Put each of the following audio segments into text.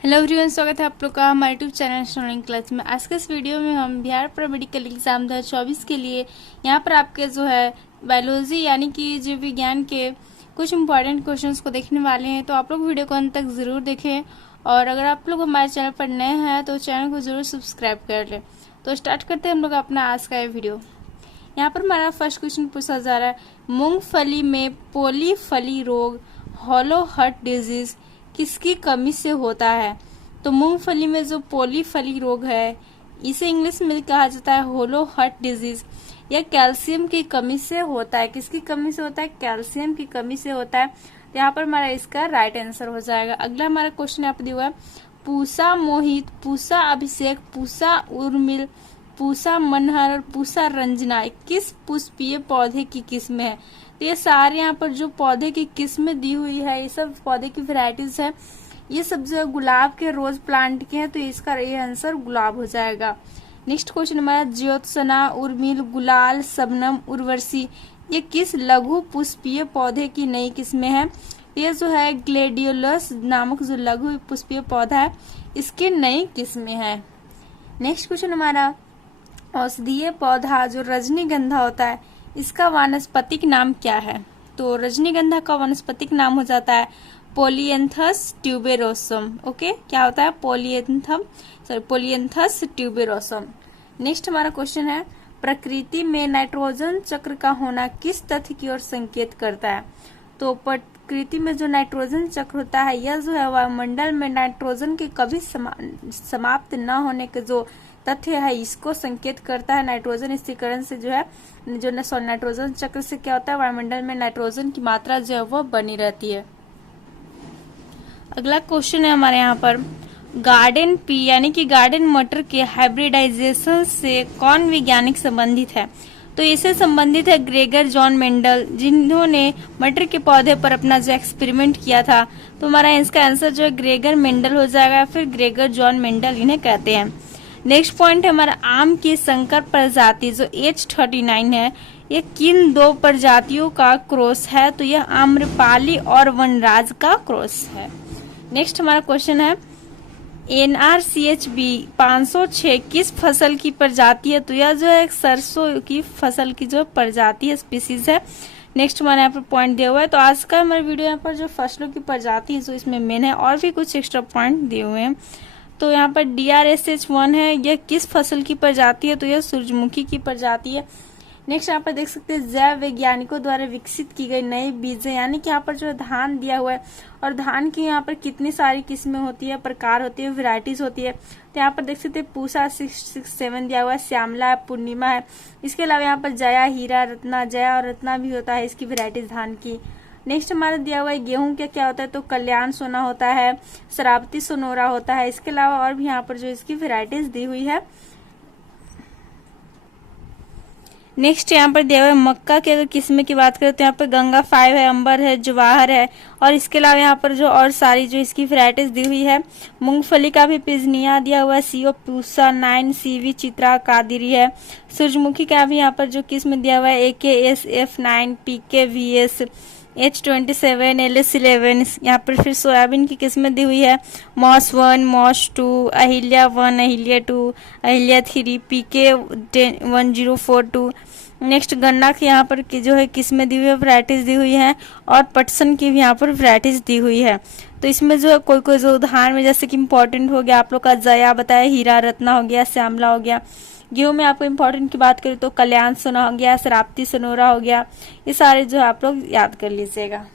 Hello everyone, स्वागत है आप लोग का हमारे यूट्यूब चैनल स्टूडेंट क्लास में। आज के इस वीडियो में हम बिहार पैरामेडिकल एग्जाम 2024 के लिए यहाँ पर आपके जो है बायोलॉजी यानी कि जीव विज्ञान के कुछ इंपॉर्टेंट क्वेश्चंस को देखने वाले हैं। तो आप लोग वीडियो को अंत तक ज़रूर देखें और अगर आप लोग हमारे चैनल पर नए हैं तो चैनल को ज़रूर सब्सक्राइब कर लें। तो स्टार्ट करते हैं हम लोग अपना आज का ये वीडियो। यहाँ पर हमारा फर्स्ट क्वेश्चन पूछा जा रहा है, मूंगफली में पोलीफली रोग हॉलो हार्ट डिजीज किसकी कमी से होता है? तो मूंगफली में जो पोलीफली रोग है इसे इंग्लिश में कहा जाता है होलो हार्ट डिजीज। यह कैल्शियम की कमी से होता है। किसकी कमी से होता है? कैल्शियम की कमी से होता है। तो यहाँ पर हमारा इसका राइट आंसर हो जाएगा। अगला हमारा क्वेश्चन यहाँ पर दिया हुआ है, पूसा मोहित, पूसा अभिषेक, पूसा उर्मिल, पूसा मनहर और पूसा रंजना किस पुष्पीय पौधे की किस्म है? तो ये सारे यहाँ पर जो पौधे की किस्म दी हुई है, ये सब पौधे की वैरायटीज है। ये सब जो गुलाब के रोज प्लांट के हैं, तो इसका ये आंसर गुलाब हो जाएगा। नेक्स्ट क्वेश्चन हमारा, ज्योत्सना, उर्मिल, गुलाल, शबनम, उर्वशी ये किस लघु पुष्पीय पौधे की नई किस्में हैं? ये जो है ग्लेडियोलस नामक जो लघु पुष्पीय पौधा है इसकी नई किस्में हैं। नेक्स्ट क्वेश्चन हमारा, औषधीय पौधा जो रजनीगंधा होता है इसका वानस्पतिक नाम क्या है? तो रजनीगंधा का वानस्पतिक नाम हो जाता है पोलियंथस ट्यूबेरोसम। ओके, क्या होता है? पोलियंथस ट्यूबेरोसम। नेक्स्ट हमारा क्वेश्चन है, प्रकृति में नाइट्रोजन चक्र का होना किस तथ्य की ओर संकेत करता है? तो प्रकृति में जो नाइट्रोजन चक्र होता है यह जो है वायुमंडल में नाइट्रोजन के कभी समाप्त न होने के जो तथ्य है इसको संकेत करता है। नाइट्रोजन स्थिरीकरण से जो है नाइट्रोजन चक्र से क्या होता है, वायुमंडल में नाइट्रोजन की मात्रा जो है वो बनी रहती है। अगला क्वेश्चन है हमारे यहाँ पर, गार्डन पी यानी कि गार्डन मटर के हाइब्रिडाइजेशन से कौन वैज्ञानिक संबंधित है? तो इससे संबंधित है ग्रेगर जॉन मेंडल, जिन्होंने मटर के पौधे पर अपना जो एक्सपेरिमेंट किया था। तो हमारा इसका आंसर जो है ग्रेगर मेंडल हो जाएगा या फिर ग्रेगर जॉन मेंडल इन्हें कहते हैं। नेक्स्ट पॉइंट है हमारा, आम की संकर प्रजाति जो H39 है ये किन दो प्रजातियों का क्रॉस है? तो यह आम्रपाली और वनराज का क्रॉस है। नेक्स्ट हमारा क्वेश्चन है, NRCHB 506 किस फसल की प्रजाति है? तो यह जो है सरसों की फसल की जो प्रजाति है, स्पीसीज है। नेक्स्ट हमारे यहाँ पर पॉइंट दिया हुआ है। तो आज का हमारे वीडियो यहाँ पर जो फसलों की प्रजाति है जो इसमें मेन है, और भी कुछ एक्स्ट्रा पॉइंट दिए हुए हैं। तो यहाँ पर DRSH1 है, यह किस फसल की प्रजाति है? तो यह सूरजमुखी की प्रजाति है। नेक्स्ट यहाँ पर देख सकते हैं, जैव वैज्ञानिकों द्वारा विकसित की गई नई बीजें, यानी कि यहाँ पर जो धान दिया हुआ है और धान की यहाँ पर कितनी सारी किस्में होती है, प्रकार होती है, वैरायटीज होती है। तो यहाँ पर देख सकते हैं पूसा 667 दिया हुआ है, श्यामला है, पूर्णिमा है। इसके अलावा यहाँ पर जया, हीरा, रत्ना, जया और रत्ना भी होता है इसकी वैरायटीज धान की। नेक्स्ट हमारा दिया हुआ है गेहूं क्या होता है? तो कल्याण सोना होता है, शरावती सोनोरा होता है। इसके अलावा और भी यहाँ पर जो इसकी वैरायटीज दी हुई है। नेक्स्ट यहाँ पर दिया हुआ है मक्का के अगर किस्में की बात करें तो यहाँ पर गंगा 5 है, अंबर है, जवाहर है, और इसके अलावा यहाँ पर जो और सारी जो इसकी वैरायटीज दी हुई है। मूंगफली का भी पिजनिया दिया हुआ है, CO पूसा 9, CV चित्रा कादिरी है। सूरजमुखी का भी यहाँ पर जो किस्म दिया हुआ है AKSF9, PKVS, H27, LS11। यहाँ पर फिर सोयाबीन की किस्में दी हुई है, मॉस 1, मॉस 2, अहिल्या 1, अहिल्या 2, अहिल्या 3, PK1042। नेक्स्ट गन्ना की यहाँ पर जो है किस्में दी हुई है, वैरायटीज दी हुई है, और पटसन की भी यहाँ पर वैरायटीज दी हुई है। तो इसमें जो है कोई कोई जो उदाहरण में जैसे कि इम्पोर्टेंट हो गया आप लोग का जया बताया, हीरा, रत्ना हो गया, श्यामला हो गया। गेहूं में आपको इम्पोर्टेंट की बात करें तो कल्याण सोना हो गया, शरावती सोनोरा हो गया। ये सारे जो आप लोग याद कर लीजिएगा।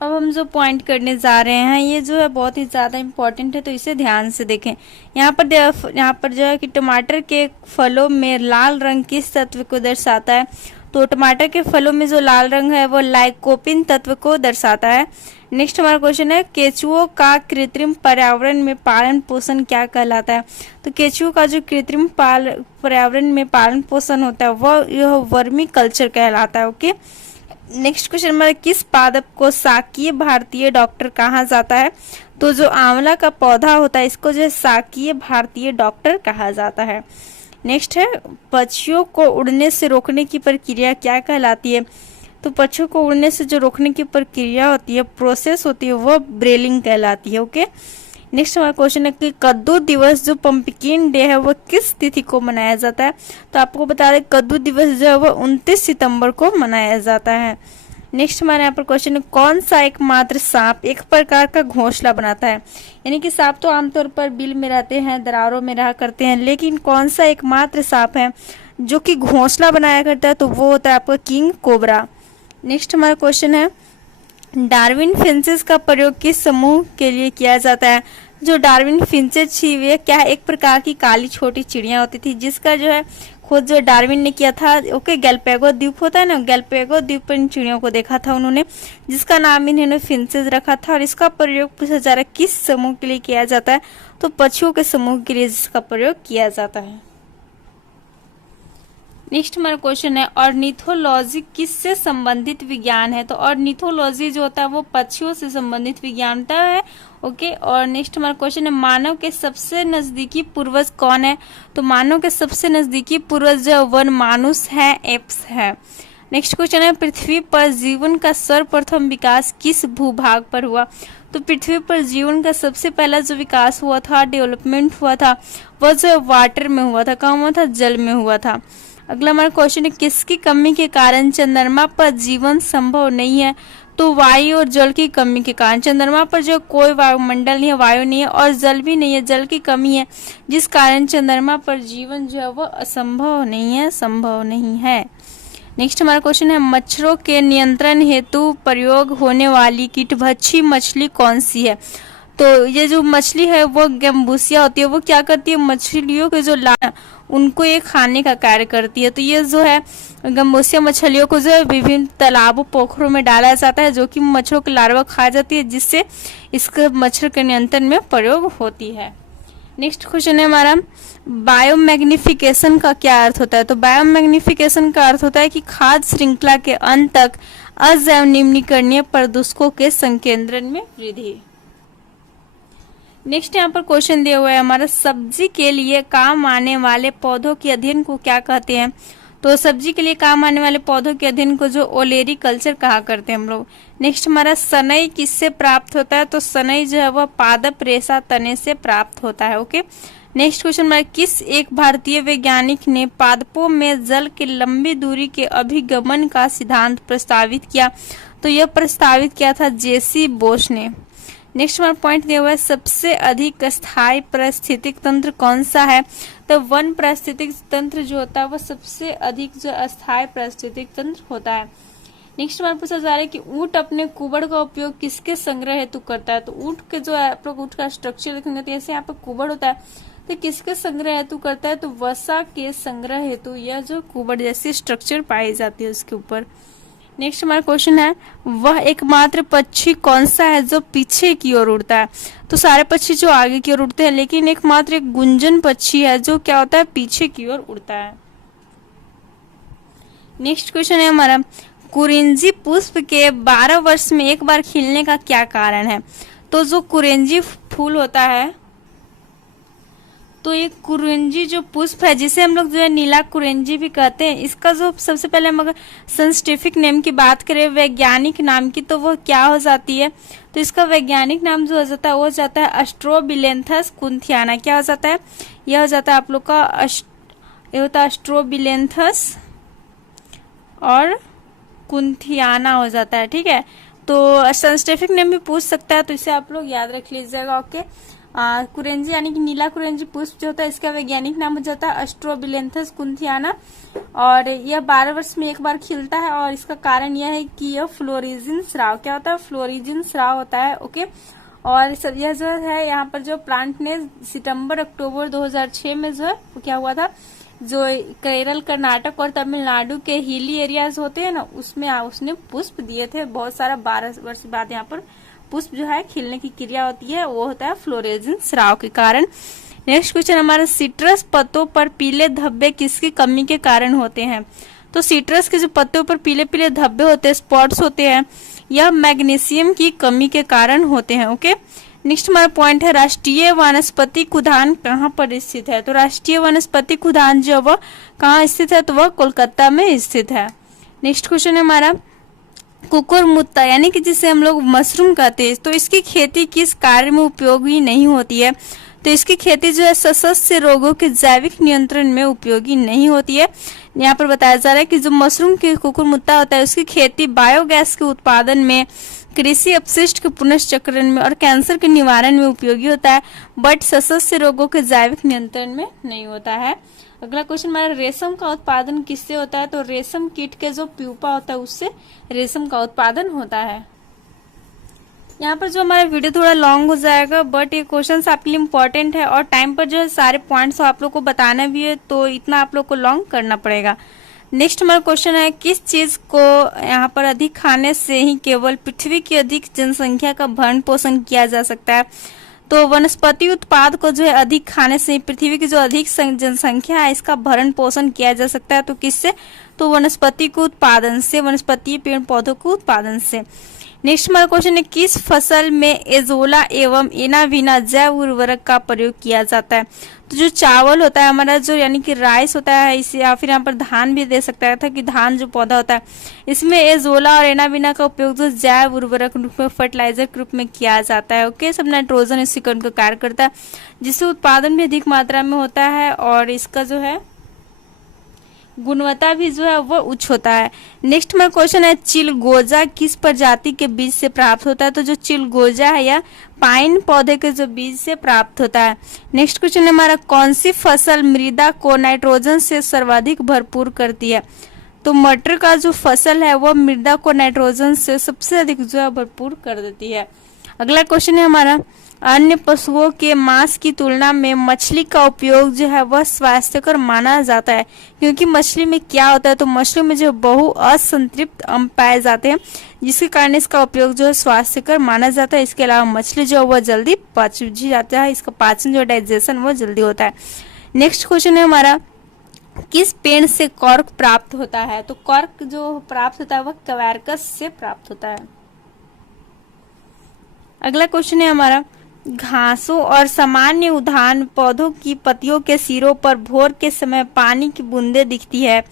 अब हम जो पॉइंट करने जा रहे हैं ये जो है बहुत ही ज्यादा इम्पोर्टेंट है, तो इसे ध्यान से देखें। यहाँ पर जो है कि टमाटर के फलों में लाल रंग किस तत्व को दर्शाता है? तो टमाटर के फलों में जो लाल रंग है वो लाइकोपिन तत्व को दर्शाता है। नेक्स्ट हमारा क्वेश्चन है, केचुओं का कृत्रिम पर्यावरण में पालन पोषण क्या कहलाता है? तो केचुओं का जो कृत्रिम पर्यावरण में पालन पोषण होता है वह यह वर्मी कल्चर कहलाता है। ओके, नेक्स्ट क्वेश्चन हमारा, किस पादप को शाकीय भारतीय डॉक्टर कहा जाता है? तो जो आंवला का पौधा होता है इसको जो है शाकीय भारतीय डॉक्टर कहा जाता है। नेक्स्ट है, पक्षियों को उड़ने से रोकने की प्रक्रिया क्या कहलाती है? तो पक्षियों को उड़ने से जो रोकने की प्रक्रिया होती है, प्रोसेस होती है, वो ब्रेलिंग कहलाती है। ओके, नेक्स्ट हमारा क्वेश्चन है कि कद्दू दिवस जो पंपकिन डे है वो किस तिथि को मनाया जाता है? तो आपको बता दें कद्दू दिवस जो है वो 29 सितंबर को मनाया जाता है। नेक्स्ट हमारे यहाँ पर क्वेश्चन है कौन सा एकमात्र सांप एक प्रकार का घोंसला बनाता है? यानी कि सांप तो आमतौर पर बिल में रहते हैं, दरारों में रहा करते हैं, लेकिन कौन सा एकमात्र सांप है जो कि घोंसला बनाया करता है? तो वो होता है आपका किंग कोबरा। नेक्स्ट हमारा क्वेश्चन है डार्विन फिंचेस का प्रयोग किस समूह के लिए किया जाता है? जो डार्विन फिंचेस थी वे क्या है, एक प्रकार की काली छोटी चिड़िया होती थी जिसका जो है खुद जो डार्विन ने किया था। ओके, गैलापागोस द्वीप होता है ना, गैलापागोस द्वीप पर इन चिड़ियों को देखा था उन्होंने, जिसका नाम इन्होंने फिंचेस रखा था। और इसका प्रयोग पूछा जा रहा है किस समूह के लिए किया जाता है? तो पक्षियों के समूह के लिए जिसका प्रयोग किया जाता है। नेक्स्ट हमारा क्वेश्चन है ऑर्निथोलॉजी किससे संबंधित विज्ञान है? तो ऑर्निथोलॉजी जो होता है वो पक्षियों से संबंधित विज्ञान होता है। ओके, और नेक्स्ट हमारा क्वेश्चन है मानव के सबसे नजदीकी पूर्वज कौन है? तो मानव के सबसे नजदीकी पूर्वज जो वनमानुष है, एप्स है। नेक्स्ट क्वेश्चन है पृथ्वी पर जीवन का सर्वप्रथम विकास किस भूभाग पर हुआ? तो पृथ्वी पर जीवन का सबसे पहला जो विकास हुआ था, डेवलपमेंट हुआ था, वह जो वाटर में हुआ था। कहाँ हुआ था? जल में हुआ था। अगला हमारा क्वेश्चन है किसकी कमी के कारण चंद्रमा पर जीवन संभव नहीं है? तो वायु और जल की कमी के कारण। चंद्रमा पर जो कोई वायुमंडल नहीं है, वायु नहीं है और जल भी नहीं है, जल की कमी है, जिस कारण चंद्रमा पर जीवन जो है वो असंभव नहीं है, संभव नहीं है। नेक्स्ट हमारा क्वेश्चन है मच्छरों के नियंत्रण हेतु प्रयोग होने वाली कीटभक्षी मछली कौन सी है? तो ये जो मछली है वो गैम्बूसिया होती है। वो क्या करती है? मछलियों के जो लार्वा उनको ये खाने का कार्य करती है। तो ये जो है गैम्बूसिया मछलियों को जो है विभिन्न तालाबों, पोखरों में डाला जाता है जो कि मच्छरों की लार्वा खा जाती है, जिससे इसके मच्छर के नियंत्रण में प्रयोग होती है। नेक्स्ट क्वेश्चन है हमारा बायोमैग्निफिकेशन का क्या अर्थ होता है? तो बायोमैग्निफिकेशन का अर्थ होता है कि खाद्य श्रृंखला के अंत तक अजैव निम्नीकरणीय प्रदूषकों के संकेंद्रण में वृद्धि। नेक्स्ट यहाँ पर क्वेश्चन दिया हुआ है हमारा सब्जी के लिए काम आने वाले पौधों के अध्ययन को क्या कहते हैं? तो सब्जी के लिए काम आने वाले पौधों के अध्ययन को जो ओलेरी कल्चर कहा करते हैं हम लोग। नेक्स्ट हमारा सनई किससे प्राप्त होता है? तो सनई जो है वह पादप रेशा तने से प्राप्त होता है। ओके, नेक्स्ट क्वेश्चन हमारा किस एक भारतीय वैज्ञानिक ने पादपों में जल के लंबी दूरी के अभिगमन का सिद्धांत प्रस्तावित किया? तो यह प्रस्तावित किया था जेसी बोस ने। नेक्स्ट हमारा पॉइंट दिया हुआ है सबसे अधिक स्थायी पारिस्थितिक तंत्र कौन सा है? तो वन पारिस्थितिक तंत्र जो होता है वो सबसे अधिक जो अस्थायी पारिस्थितिक तंत्र होता है। नेक्स्ट हमारे पूछा जा रहा है कि ऊंट अपने कुबड़ का उपयोग किसके संग्रह हेतु करता है? तो ऊंट के जो है आप लोग ऊंट का स्ट्रक्चर देखेंगे तो ऐसे यहाँ पे कुबड़ होता है, तो किसके संग्रह हेतु करता है? तो वसा के संग्रह हेतु यह जो कुबड़ जैसी स्ट्रक्चर पाई जाती है उसके ऊपर। नेक्स्ट हमारा क्वेश्चन है वह एकमात्र पक्षी कौन सा है जो पीछे की ओर उड़ता है? तो सारे पक्षी जो आगे की ओर उड़ते हैं, लेकिन एकमात्र एक गुंजन पक्षी है जो क्या होता है? पीछे की ओर उड़ता है। नेक्स्ट क्वेश्चन है हमारा कुरिंजी पुष्प के 12 वर्ष में एक बार खिलने का क्या कारण है? तो जो कुरिंजी फूल होता है, तो ये कुरिंजी जो पुष्प है जिसे हम लोग जो है नीला कुरिंजी भी कहते हैं, इसका जो सबसे पहले हम अगर साइंटिफिक नेम की बात करें, वैज्ञानिक नाम की, तो वो क्या हो जाती है? तो इसका वैज्ञानिक नाम जो हो जाता है वो हो जाता है एस्ट्रोबिलेंथस कुंथियाना। क्या हो जाता है? यह हो जाता है आप लोग का ये होता है एस्ट्रोबिलेंथस और कुंथियाना हो जाता है। ठीक है, तो साइंटिफिक नेम भी पूछ सकता है, तो इसे आप लोग याद रख लीजिएगा। ओके, कुरेंजी यानी कि नीला कुरेंजी पुष्प जो होता है इसका वैज्ञानिक नाम हो जाता है एस्ट्रोबिलेंथस कुंथियाना, और यह 12 वर्ष में एक बार खिलता है। और इसका कारण यह है कि यह फ्लोरिजिन स्राव, क्या होता है? फ्लोरिजिन स्राव होता है। ओके, और यह जो है यहाँ पर जो प्लांट ने सितंबर अक्टूबर 2006 में जो है क्या हुआ था, जो केरल, कर्नाटक और तमिलनाडु के हिली एरियाज होते हैं ना, उसमें उसने पुष्प दिए थे। बहुत सारा 12 वर्ष बाद यहाँ पर पुष्प जो है खिलने की क्रिया होती है, वो होता है फ्लोरेजिन स्राव के कारण। नेक्स्ट क्वेश्चन हमारा सिट्रस पत्तों पर पीले धब्बे किसकी कमी के कारण होते हैं? तो सिट्रस के जो पत्तों पर पीले पीले धब्बे होते हैं, स्पॉट्स होते हैं, यह मैग्नीशियम की कमी के कारण होते हैं। ओके, नेक्स्ट हमारा पॉइंट है राष्ट्रीय वनस्पतिक उद्यान कहाँ पर स्थित है? तो राष्ट्रीय वनस्पतिक उद्यान जो वह कहाँ स्थित है? तो वह कोलकाता में स्थित है। नेक्स्ट क्वेश्चन है हमारा कुकुरमुत्ता यानी कि जिसे हम लोग मशरूम कहते हैं, तो इसकी खेती किस कार्य में उपयोगी नहीं होती है? तो इसकी खेती जो है सदस्य रोगों के जैविक नियंत्रण में उपयोगी नहीं होती है। यहाँ पर बताया जा रहा है कि जो मशरूम के कुकुरमुत्ता होता है उसकी खेती बायोगैस के उत्पादन में, कृषि अपशिष्ट के पुनश्चक्रण में और कैंसर के निवारण में उपयोगी होता है, बट सदस्य रोगों के जैविक नियंत्रण में नहीं होता है। अगला क्वेश्चन हमारा, रेशम का उत्पादन किससे होता है? तो रेशम कीट के जो प्यूपा होता है उससे रेशम का उत्पादन होता है। यहाँ पर जो हमारा वीडियो थोड़ा लॉन्ग हो जाएगा, बट ये क्वेश्चन आपके लिए इम्पोर्टेंट है और टाइम पर जो है सारे पॉइंट्स आप लोग को बताना भी है, तो इतना आप लोग को लॉन्ग करना पड़ेगा। नेक्स्ट हमारा क्वेश्चन है, किस चीज को यहाँ पर अधिक खाने से ही केवल पृथ्वी की अधिक जनसंख्या का भरण पोषण किया जा सकता है? तो वनस्पति उत्पाद को जो है अधिक खाने से पृथ्वी की जो अधिक जनसंख्या है इसका भरण पोषण किया जा सकता है। तो किससे? तो वनस्पति के उत्पादन से, वनस्पति पेड़ पौधों के उत्पादन से। नेक्स्ट हमारा क्वेश्चन है, किस फसल में एजोला एवं एनाविना जैव उर्वरक का प्रयोग किया जाता है? तो जो चावल होता है हमारा, जो यानी कि राइस होता है, इसे या फिर यहाँ पर धान भी दे सकता था कि धान जो पौधा होता है इसमें एजोला और एनाविना का उपयोग जो जैव उर्वरक रूप में, फर्टिलाइजर के रूप में किया जाता है। ओके, सब नाइट्रोजन स्थिरीकरण का कार्य करता है, जिससे उत्पादन भी अधिक मात्रा में होता है और इसका जो है गुणवत्ता भी जो है वो उच्च होता है। नेक्स्ट में क्वेश्चन है, चिलगोजा किस प्रजाति के बीज से प्राप्त होता है? तो जो चिलगोजा है या पाइन पौधे के जो बीज से प्राप्त होता है। नेक्स्ट क्वेश्चन है हमारा, कौन सी फसल मृदा को नाइट्रोजन से सर्वाधिक भरपूर करती है? तो मटर का जो फसल है वो मृदा को नाइट्रोजन से सबसे अधिक जो है भरपूर कर देती है। अगला क्वेश्चन है हमारा, अन्य पशुओं के मांस की तुलना में मछली का उपयोग जो है वह स्वास्थ्यकर माना जाता है, क्योंकि मछली में क्या होता है? तो मछली में जो बहु असंतृप्त अम्ल पाए जाते हैं, जिसके कारण इसका उपयोग जो है स्वास्थ्यकर माना जाता है। इसके अलावा मछली जो है वह जल्दी पच भी जाता है, इसका पाचन जो डाइजेशन वो जल्दी होता है। नेक्स्ट क्वेश्चन है हमारा, किस पेड़ से कॉर्क प्राप्त होता है? तो कॉर्क जो प्राप्त होता है वह क्वेर्कस से प्राप्त होता है। अगला क्वेश्चन है हमारा, घासों और सामान्य उद्यान पौधों की पत्तियों के सिरों पर भोर के समय पानी की बूंदें दिखती है,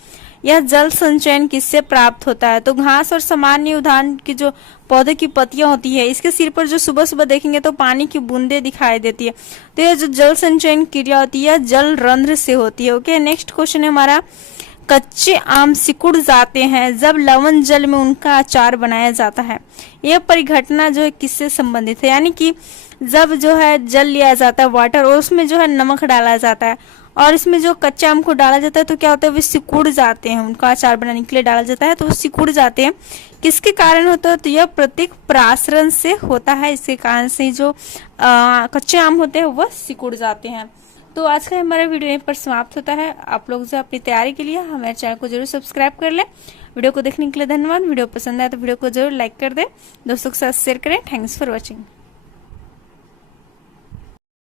यह जल संचयन किससे प्राप्त होता है? तो घास और सामान्य उद्यान की जो पौधे की पत्तियां होती है इसके सिर पर जो सुबह सुबह देखेंगे तो पानी की बूंदें दिखाई देती है, तो यह जो जल संचयन क्रिया होती है जल रंध्र से होती है। ओके, नेक्स्ट क्वेश्चन है हमारा, कच्चे आम सिकुड़ जाते हैं जब लवण जल में उनका अचार बनाया जाता है, यह परिघटना जो है किससे संबंधित है? यानी कि जब जो है जल लिया जाता है वाटर और उसमें जो है नमक डाला जाता है और इसमें जो कच्चे आम को डाला जाता है तो क्या होता है, वे सिकुड़ जाते हैं, उनका अचार बनाने के लिए डाला जाता है तो वो सिकुड़ जाते हैं। किसके कारण होता है? तो यह प्रत्येक प्रासरण से होता है, इसके कारण से जो कच्चे आम होते हैं वह सिकुड़ जाते हैं। तो आज का हमारा वीडियो यहीं पर समाप्त होता है। आप लोग जो अपनी तैयारी के लिए हमारे चैनल को जरूर सब्सक्राइब कर लें। वीडियो को देखने के लिए धन्यवाद। वीडियो पसंद आए तो वीडियो को जरूर लाइक कर दें, दोस्तों के साथ शेयर करें। Thanks for watching.